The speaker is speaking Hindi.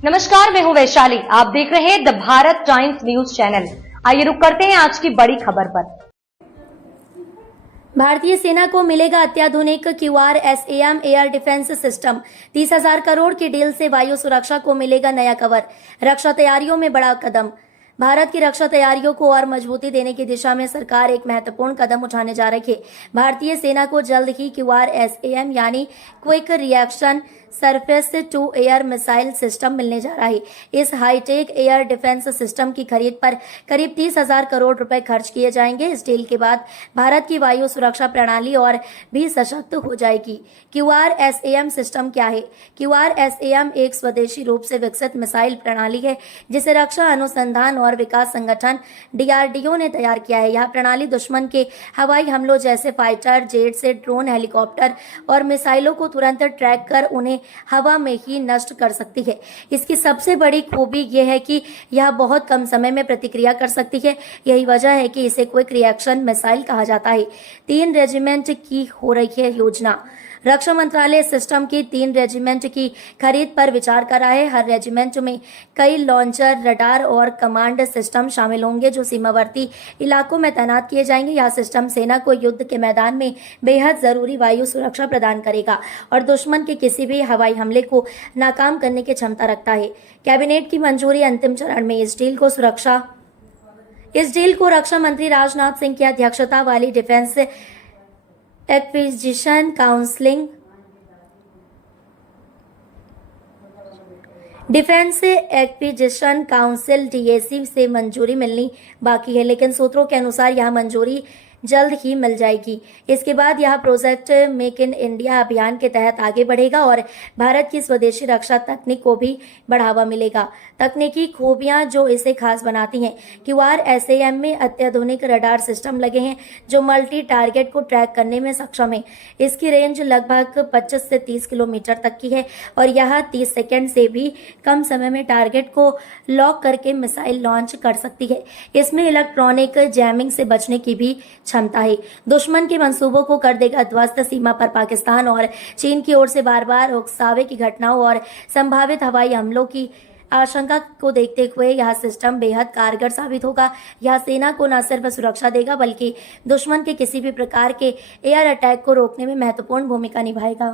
नमस्कार, मैं हूं वैशाली। आप देख रहे हैं the Bharat times news channel. आइए रुक करते हैं आज की बड़ी खबर पर। भारतीय सेना को मिलेगा अत्याधुनिक QRSAM air defence system. 30,000 crore की डील से वायु सुरक्षा को मिलेगा नया कवर। रक्षा तैयारियों में बड़ा कदम। भारत की रक्षा तैयारियों को और मजबूती देने की दिशा में सरकार एक महत्वपूर्ण कदम उठाने जा रही है। भारतीय सेना को जल्द ही QRSAM यानी quick reaction surface to air missile system मिलने जा रहा है। इस हाईटेक एयर डिफेंस सिस्टम की खरीद पर करीब 30,000 करोड़ रुपए खर्च किए जाएंगे। इस डील के बाद भारत की वायु सुरक्षा प्रणाली और भी सशक्त हो जाएगी। QRSAM सिस्टम क्या है? QRSAM एक स्वदेशी रूप से विकसित मिसाइल प्रणाली है जिसे रक्षा अनुसंधान और विकास संगठन DRDO ने तैयार किया है। यह प्रणाली दुश्मन के हवाई हमलों जैसे फाइटर जेट से ड्रोन, हेलीकॉप्टर और मिसाइलों को तुरंत ट्रैक कर उन्हें हवा में ही नष्ट कर सकती है। इसकी सबसे बड़ी खूबी यह है कि यह बहुत कम समय में प्रतिक्रिया कर सकती है। यही वजह है कि इसे क्विक रिएक्शन मिसाइल कहा जाता है। 3 रेजिमेंट की हो रही है योजना। रक्षा मंत्रालय सिस्टम की 3 रेजिमेंट की खरीद पर विचार कर रहा है। हर रेजिमेंट में कई लॉन्चर, रडार और कमांड सिस्टम शामिल होंगे जो सीमावर्ती इलाकों में तैनात किए जाएंगे। यह सिस्टम सेना को युद्ध के मैदान में बेहद जरूरी वायु सुरक्षा प्रदान करेगा और दुश्मन के किसी भी हवाई हमले को नाकाम करने की क्षमता रखता है। कैबिनेट की मंजूरी अंतिम चरण में। इस डील को रक्षा मंत्री राजनाथ सिंह की अध्यक्षता वाली डिफेंस एक्विजिशन काउंसिल DAC से मंजूरी मिलनी बाकी है, लेकिन सूत्रों के अनुसार यह मंजूरी जल्द ही मिल जाएगी। इसके बाद यह प्रोजेक्ट मेक इन इंडिया अभियान के तहत आगे बढ़ेगा और भारत की स्वदेशी रक्षा तकनीक को भी बढ़ावा मिलेगा। तकनीकी खूबियां जो इसे खास बनाती हैं। QRSAM में अत्याधुनिक रडार सिस्टम लगे हैं जो मल्टी टारगेट को ट्रैक करने में सक्षम है। इसकी रेंज लगभग 25 से 30 किलोमीटर तक की है और यह 30 सेकेंड से भी कम समय में टारगेट को लॉक करके मिसाइल लॉन्च कर सकती है। इसमें इलेक्ट्रॉनिक जैमिंग से बचने की भी क्षमता है। दुश्मन के मंसूबों को कर देगा ध्वस्त। सीमा पर पाकिस्तान और चीन की ओर से बार बार उकसावे की घटनाओं और संभावित हवाई हमलों की आशंका को देखते हुए यह सिस्टम बेहद कारगर साबित होगा। यह सेना को न सिर्फ सुरक्षा देगा बल्कि दुश्मन के किसी भी प्रकार के एयर अटैक को रोकने में महत्वपूर्ण भूमिका निभाएगा।